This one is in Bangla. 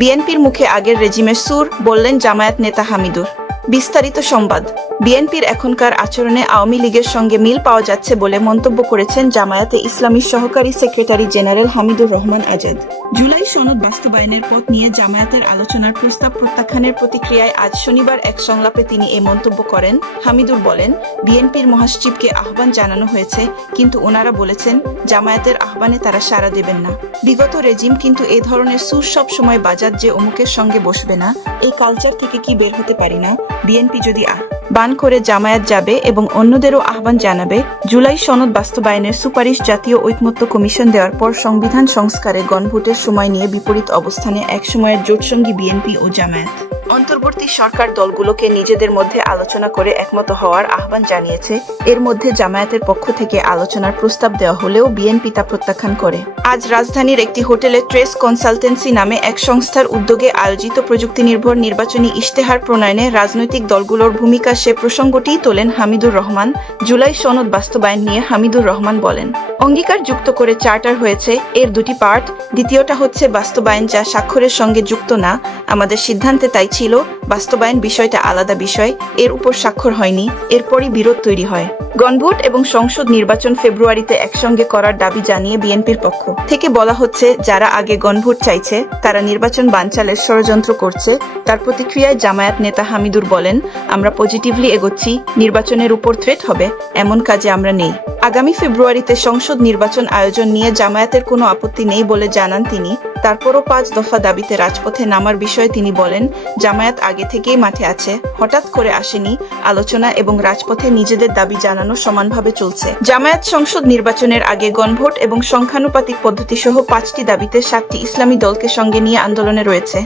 বিএনপির মুখে আগের রেজিমের সুর বললেন জামায়াত নেতা হামিদুর। বিস্তারিত সংবাদ। বিএনপির এখনকার আচরণে আওয়ামী লীগের সঙ্গে মিল পাওয়া যাচ্ছে বলে মন্তব্য করেছেন জামায়াতে ইসলামীর সহকারী secretary general Hamidur Rahman Azad. July সনদ বাস্তবায়নের পথ নিয়ে জামায়াতের আলোচনার প্রস্তাব প্রত্যাখ্যানের প্রতিক্রিয়ায় আজ শনিবার এক সংলাপে তিনি এ মন্তব্য করেন। হামিদুর বলেন, বিএনপির মহাসচিবকে আহ্বান জানানো হয়েছে, কিন্তু ওনারা বলেছেন, জামায়াতের আহ্বানে তারা সাড়া দেবেন না। বিগত রেজিম কিন্তু এ ধরনের সুর সব সময় বাজাত যে অমুকের সঙ্গে বসবে না এই কালচার থেকে কি বের হতে পারি না? বিএনপি যদি বান করে জামায়াত যাবে এবং অন্যদেরও আহ্বান জানাবে, জুলাই সনদ বাস্তবায়নের সুপারিশ জাতীয় ঐকমত্য কমিশন দেওয়ার পর সংবিধান সংস্কারে গণভোটের সময় নিয়ে বিপরীত অবস্থানে একসময়ের জোটসঙ্গী বিএনপি ও জামায়াত। অন্তর্বর্তী সরকার দলগুলোকে নিজেদের মধ্যে আলোচনা করে একমত হওয়ার আহ্বান জানিয়েছে। এর মধ্যে জামায়াতের পক্ষ থেকে আলোচনার প্রস্তাব দেওয়া হলেও বিএনপি তা প্রত্যাখ্যান করে। আজ রাজধানীর একটি হোটেলে ট্রেস কনসালটেন্সি নামে এক সংস্থার উদ্যোগে আয়োজিত প্রযুক্তি নির্ভর নির্বাচনী ইশতেহার প্রণয়নে রাজনৈতিক দলগুলোর ভূমিকা সে প্রসঙ্গটি তোলেন হামিদুর রহমান। জুলাই সনদ বাস্তবায়ন নিয়ে হামিদুর রহমান বলেন, অঙ্গীকার যুক্ত করে চার্টার হয়েছে, এর দুটি পার্ট। দ্বিতীয়টা হচ্ছে বাস্তবায়ন যা স্বাক্ষরের সঙ্গে যুক্ত না। আমাদের সিদ্ধান্তে তাই ছিল, বাস্তবায়ন বিষয়টা আলাদা বিষয়, এর উপর স্বাক্ষর হয়নি, এরপরই বিরোধ তৈরি হয়। গণভোট এবং সংসদ নির্বাচন ফেব্রুয়ারিতে একসঙ্গে করার দাবি জানিয়ে বিএনপির পক্ষ থেকে বলা হচ্ছে, যারা আগে গণভোট চাইছে, তারা নির্বাচন বানচালের ষড়যন্ত্র করছে, তার প্রতিক্রিয়ায় জামায়াত নেতা হামিদুর বলেন, আমরা পজিটিভলি এগোচ্ছি, নির্বাচনের উপর থ্রেট হবে, এমন কাজে আমরা নেই। আগামী ফেব্রুয়ারিতে সংসদ নির্বাচন আয়োজন নিয়ে জামায়াতের কোনো আপত্তি নেই বলে জানান তিনি। তারপরও পাঁচ দফা দাবিতে রাজপথে নামার বিষয়ে তিনি বলেন, জামায়াত আগে থেকেই মাঠে আছে, হঠাৎ করে আসেনি, আলোচনা এবং রাজপথে নিজেদের দাবি জানানো সমানভাবে চলছে। জামায়াত সংসদ নির্বাচনের আগে গণভোট এবং সংখ্যানুপাতিক পদ্ধতি সহ পাঁচটি দাবিতে সাতটি ইসলামী দলকে সঙ্গে নিয়ে আন্দোলনে রয়েছে।